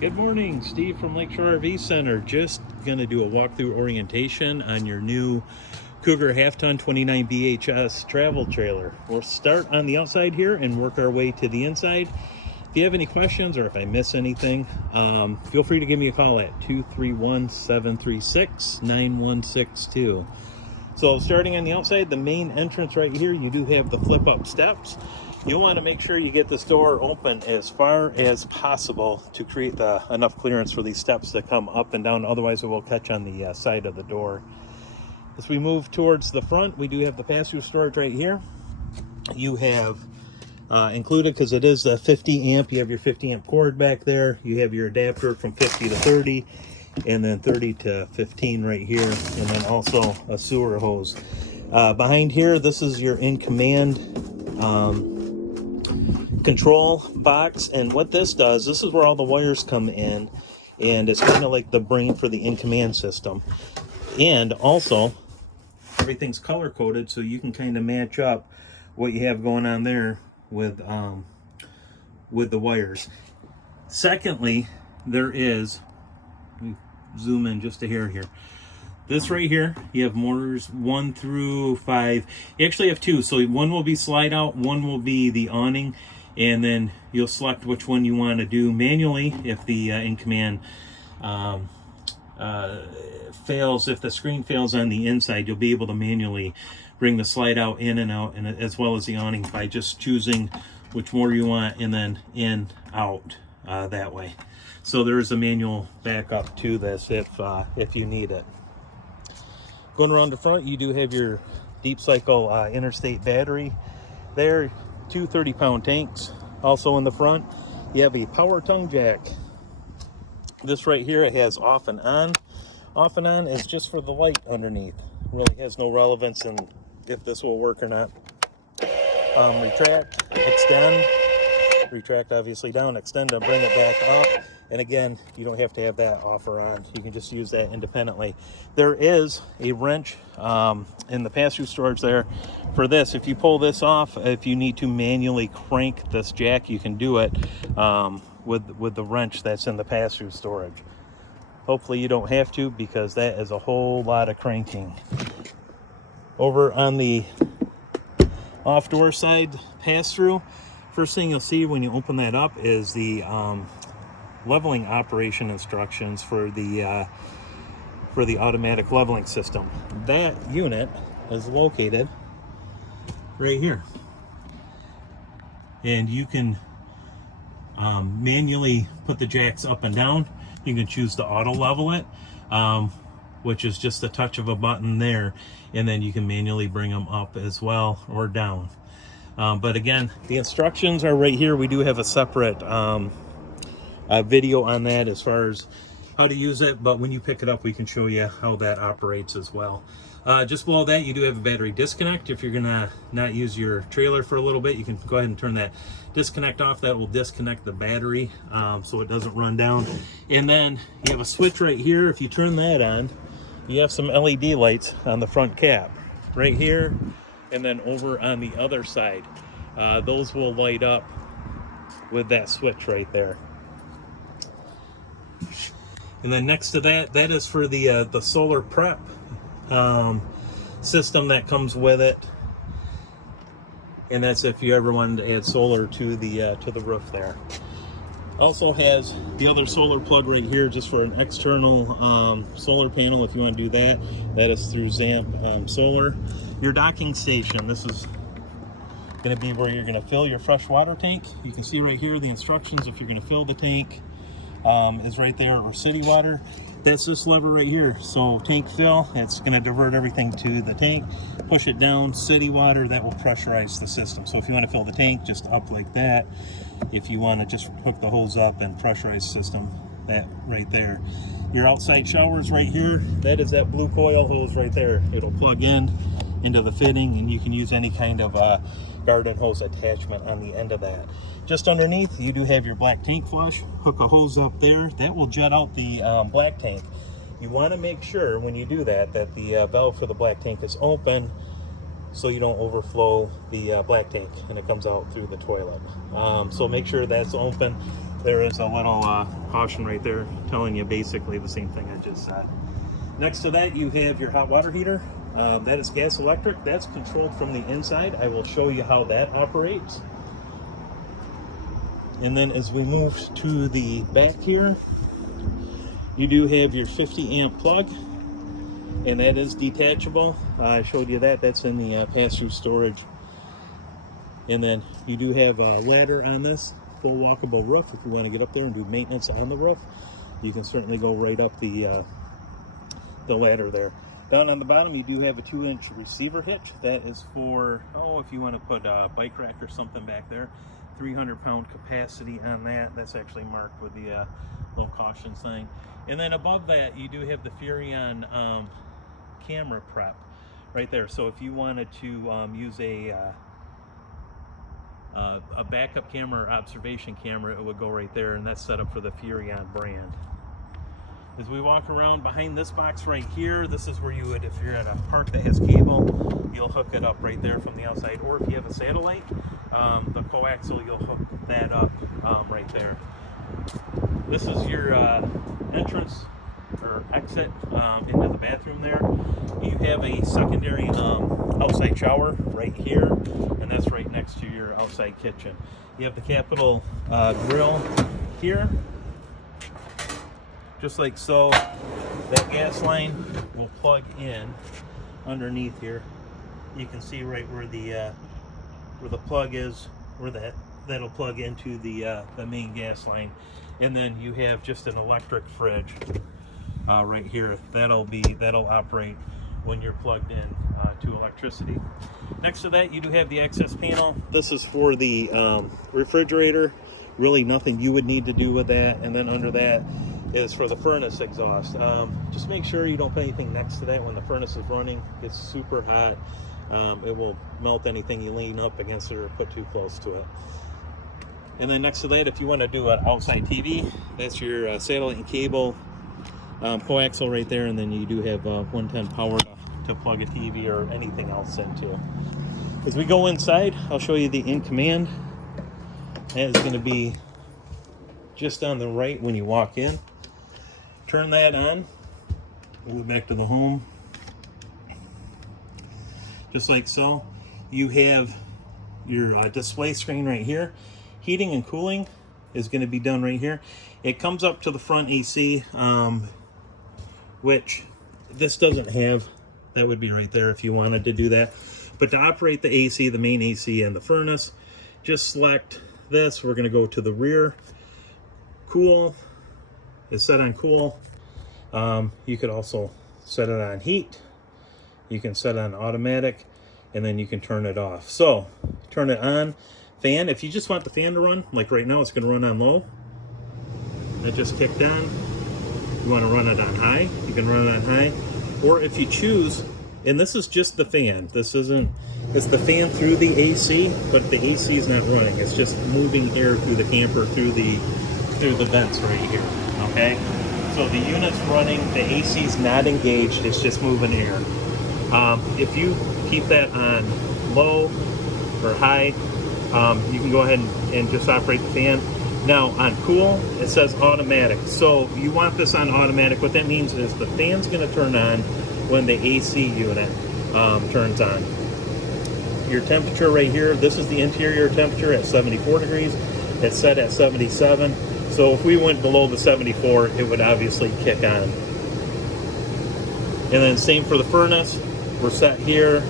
Good morning, Steve from Lakeshore RV Center. Just gonna do a walkthrough orientation on your new Cougar half-ton 29 BHS travel trailer. We'll start on the outside here and work our way to the inside. If you have any questions or if I miss anything, feel free to give me a call at 231-736-9162. So starting on the outside, the main entrance right here, you do have the flip-up steps. You'll want to make sure you get this door open as far as possible to create enough clearance for these steps to come up and down. Otherwise, it will catch on the side of the door. As we move towards the front, we do have the pass-through storage right here. You have included, because it is a 50 amp, you have your 50 amp cord back there. You have your adapter from 50 to 30, and then 30 to 15 right here, and then also a sewer hose. Behind here, this is your in-command control box, and what this does, this is where all the wires come in, and it's kind of like the brain for the in-command system. And also everything's color coded, so you can kind of match up what you have going on there with the wires. Secondly, there is, let me zoom in just a hair here. This right here, you have motors 1 through 5. You actually have 2, so one will be slide out, one will be the awning, and then you'll select which one you want to do manually. If the in-command fails, if the screen fails on the inside, you'll be able to manually bring the slide out, in and out, and as well as the awning by just choosing which motor you want and then in, out that way. So there is a manual backup to this if you need it. Going around the front, you do have your deep cycle interstate battery there, 2 30-pound tanks. Also in the front, you have a power tongue jack. This right here, it has off and on. Off and on is just for the light underneath. Really has no relevance in if this will work or not. Retract, extend, retract obviously down, extend and bring it back up. And again, you don't have to have that off or on. You can just use that independently. There is a wrench in the pass-through storage there for this. If you pull this off, if you need to manually crank this jack, you can do it with the wrench that's in the pass-through storage. Hopefully you don't have to, because that is a whole lot of cranking. Over on the off-door side pass-through, first thing you'll see when you open that up is the leveling operation instructions for the automatic leveling system. That unit is located right here, and you can manually put the jacks up and down. You can choose to auto level it, which is just a touch of a button there, and then you can manually bring them up as well or down. But again, the instructions are right here. We do have a separate video on that as far as how to use it, but when you pick it up, we can show you how that operates as well. Just below that, you do have a battery disconnect. If you're gonna not use your trailer for a little bit, you can go ahead and turn that disconnect off. That will disconnect the battery so it doesn't run down. And then you have a switch right here. If you turn that on, you have some LED lights on the front cap right here, and then over on the other side. Those will light up with that switch right there. And then next to that, that is for the solar prep system that comes with it, and that's if you ever wanted to add solar to the roof there. Also has the other solar plug right here, just for an external solar panel if you want to do that. That is through ZAMP Solar. Your docking station, this is going to be where you're going to fill your fresh water tank. You can see right here the instructions if you're going to fill the tank. Is right there, or city water. That's this lever right here. So tank fill, it's going to divert everything to the tank. Push it down, city water, that will pressurize the system. So if you want to fill the tank, just up like that. If you want to just hook the hose up and pressurize the system, that right there. Your outside showers right here, that is that blue coil hose right there. It'll plug in into the fitting, and you can use any kind of garden hose attachment on the end of that. Just underneath, you do have your black tank flush. Hook a hose up there. That will jet out the black tank. You want to make sure when you do that the valve for the black tank is open, so you don't overflow the black tank and it comes out through the toilet. So make sure that's open. there is a little caution right there telling you basically the same thing I just said. Next to that, you have your hot water heater. That is gas electric. That's controlled from the inside. I will show you how that operates. And then as we move to the back here, you do have your 50 amp plug, and that is detachable. I showed you that. That's in the pass-through storage. And then you do have a ladder on this, full walkable roof. If you want to get up there and do maintenance on the roof, you can certainly go right up the ladder there. Down on the bottom, you do have a 2-inch receiver hitch. That is for, if you want to put a bike rack or something back there. 300-pound capacity on that. That's actually marked with the little caution sign. And then above that, you do have the Furrion camera prep right there. So if you wanted to use a backup camera or observation camera, it would go right there, and that's set up for the Furrion brand. As we walk around behind this box right here, this is where you would, if you're at a park that has cable, you'll hook it up right there from the outside. Or if you have a satellite, the coaxial, you'll hook that up right there. This is your entrance or exit into the bathroom there. You have a secondary outside shower right here, and that's right next to your outside kitchen. You have the Capital grill here, just like so. That gas line will plug in underneath here. You can see right where the plug is, where that'll plug into the main gas line. And then you have just an electric fridge right here. That'll operate when you're plugged in to electricity. Next to that, you do have the access panel. This is for the refrigerator. Really nothing you would need to do with that. And then under that is for the furnace exhaust. Just make sure you don't put anything next to that when the furnace is running. It's super hot. It will melt anything you lean up against it or put too close to it. And then next to that, if you want to do an outside TV, that's your satellite and cable coaxial right there. And then you do have 110 power to plug a TV or anything else into. As we go inside, I'll show you the in command. That is going to be just on the right when you walk in. Turn that on. Move back to the home. Just like so. You have your display screen right here. Heating and cooling is going to be done right here. It comes up to the front AC, which this doesn't have. That would be right there if you wanted to do that. But to operate the AC, the main AC and the furnace, just select this. We're going to go to the rear. Cool is set on cool. You could also set it on heat. You can set it on automatic, and then you can turn it off. So turn it on. Fan, if you just want the fan to run, like right now it's going to run on low. That just kicked on. You want to run it on high, you can run it on high. Or if you choose, and this is just the fan, it's the fan through the AC, but the AC is not running. It's just moving air through the camper, through the vents right here, okay? So the unit's running, the AC is not engaged, it's just moving air. If you keep that on low or high, you can go ahead and just operate the fan. Now on cool, it says automatic. So you want this on automatic. What that means is the fan's going to turn on when the AC unit turns on. Your temperature right here, this is the interior temperature at 74 degrees. It's set at 77. So if we went below the 74, it would obviously kick on. And then same for the furnace. We're set here